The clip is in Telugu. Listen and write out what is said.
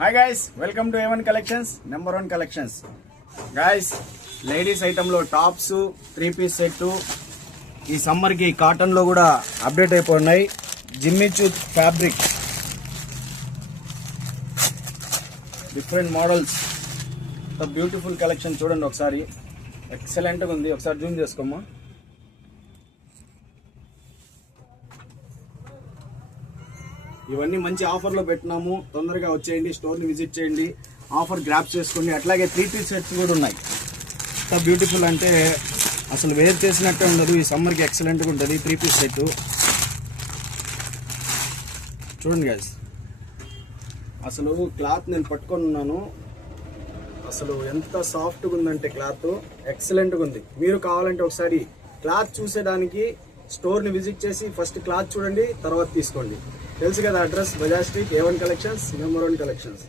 Hi guys, welcome to A1 collections, number 1 collections. Guys, ladies item లో టాప్స్, 3-piece సెట్ ఈ సమ్మర్ కి కాటన్ లో కూడా అప్డేట్ అయిపోయినాయి. Jimmy Choo fabric, different models, beautiful collection చూడండి ఒకసారి. ఎక్సలెంట్ గా ఉంది, ఒకసారి జూమ్ చేసుకోమ్మా. ఇవన్నీ మంచి ఆఫర్ లో పెట్టినాము, తొందరగా వచ్చేయండి, స్టోర్ ని విజిట్ చేయండి, ఆఫర్ గ్రాప్ చేసుకోండి. అట్లాగే 3-piece సెట్స్ కూడా ఉన్నాయి. ఎంత బ్యూటిఫుల్ అంటే అసలు వేర్ చేసినట్టే ఉండదు. ఈ సమ్మర్ కి ఎక్సలెంట్ గా ఉంటుంది 3-piece సెట్. చూడండి గైస్, అసలు క్లాత్ నేను పట్టుకొని ఉన్నాను, అసలు ఎంత సాఫ్ట్గా ఉందంటే క్లాత్ ఎక్సలెంట్గా ఉంది. మీరు కావాలంటే ఒకసారి క్లాత్ చూసేదానికి స్టోర్ని విజిట్ చేసి ఫస్ట్ క్లాత్ చూడండి, తర్వాత తీసుకోండి. తెలుసు కదా address, Bajaj street, A1 collections, number 1 collections.